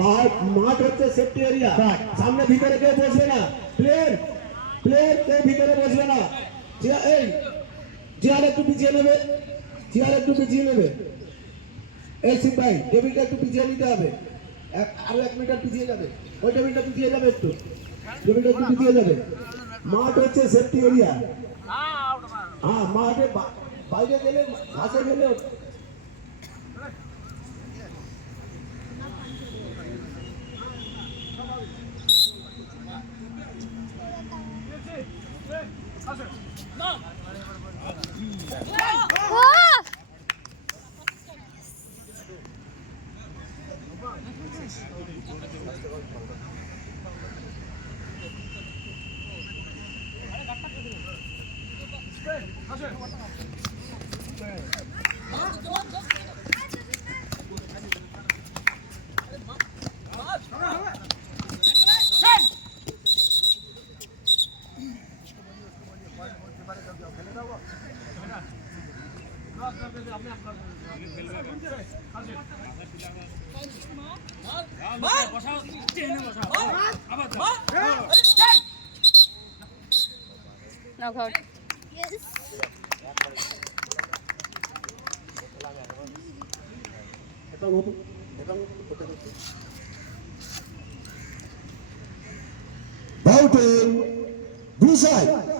মাঠ হচ্ছে safety area, সামনে ভিতরে কেউ বসবে না, প্লেয়ার কেউ ভিতরে বসবে না। এই চেয়ার একটু পিছিয়ে নেবে, এই সিং ভাই টেবিলটা একটু পিছিয়ে নিতে হবে, আরো 1 মিটার পিছিয়ে যাবে, ওই টেবিলটা পিছিয়ে যাবে, একটু টেবিলটা একটু পিছিয়ে যাবে। মাঠ হচ্ছে সেফটি এরিয়া। হ্যাঁ, মাঠে বাইরে গেলে ঘাসে গেলে Knockout. Yes. Bouting, blue side.